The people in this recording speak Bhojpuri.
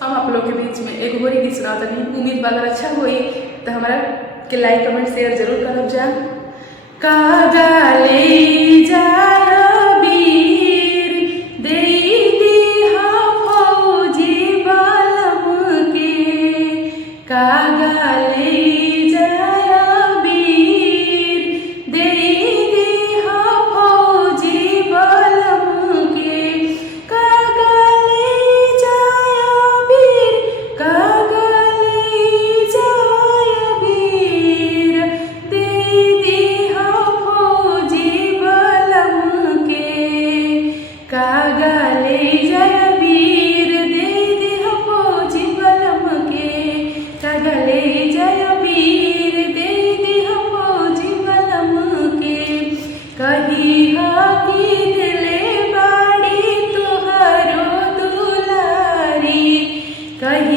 हम आप लोग के बीच में एक होरी गीत सुनाता नहीं। उम्मीद बा अगर अच्छा होई तो हमारा के लाइक कमेंट शेयर जरूर करब जा। कागाले जाय वीर देई दिहा फौजी बलम के, कागाले जाय वीर देई दिहा फौजी बलम के, कागाले जाय वीर, कागाले जाय वीर देई दिहा फौजी बलम के, कागाले जाय वीर देई दिहा फौजी बलम के, कागाले जाय वीर देई दिहा फौजी बलम के, कहिहा कि दिले बाड़ी तुहरो दुलारी, कही